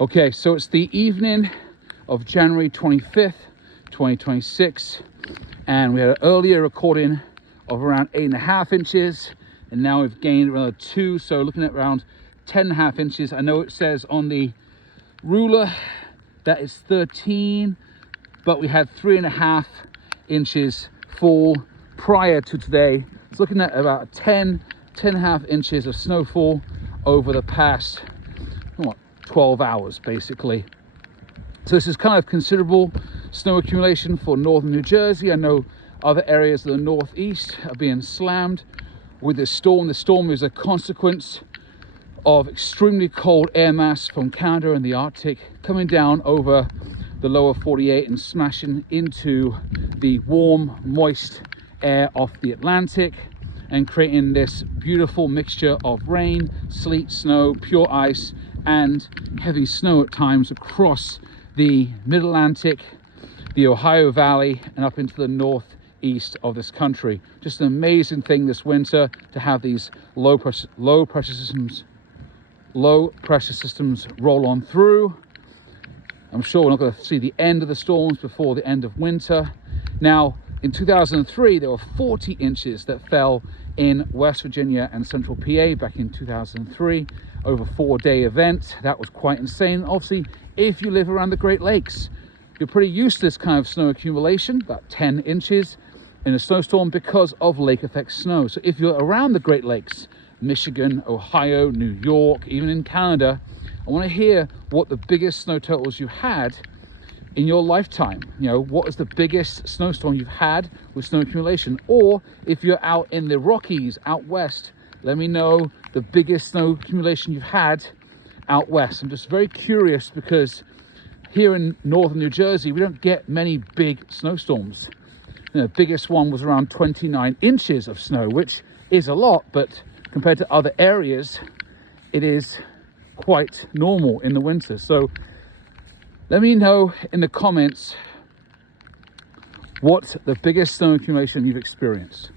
Okay, so it's the evening of January 25th, 2026, and we had an earlier recording of around 8.5 inches, and now we've gained around 2, so looking at around 10.5 inches. I know it says on the ruler that it's 13, but we had 3.5 inches fall prior to today. It's looking at about 10.5 inches of snowfall over the past 12 hours basically. So this is kind of considerable snow accumulation for northern New Jersey. I know other areas of the northeast are being slammed with this storm. The storm is a consequence of extremely cold air mass from Canada and the Arctic coming down over the lower 48 and smashing into the warm, moist air off the Atlantic and creating this beautiful mixture of rain, sleet, snow, pure ice, and heavy snow at times across the mid-Atlantic, the Ohio Valley, and up into the northeast of this country. Just an amazing thing this winter to have these low pressure systems roll on through. I'm sure we're not going to see the end of the storms before the end of winter. Now, in 2003, there were 40 inches that fell in West Virginia and central PA back in 2003 over a 4-day event. That was quite insane. Obviously, if you live around the Great Lakes, you're pretty used to this kind of snow accumulation, about 10 inches in a snowstorm because of lake effect snow. So if you're around the Great Lakes, Michigan, Ohio, New York, even in Canada, I want to hear what the biggest snow totals you had in your lifetime. You know, what is the biggest snowstorm you've had with snow accumulation? Or if you're out in the Rockies out west, let me know the biggest snow accumulation you've had out west. I'm just very curious because here in northern New Jersey, we don't get many big snowstorms. You know, the biggest one was around 29 inches of snow, which is a lot, but compared to other areas, it is quite normal in the winter. So let me know in the comments what the biggest snow accumulation you've experienced.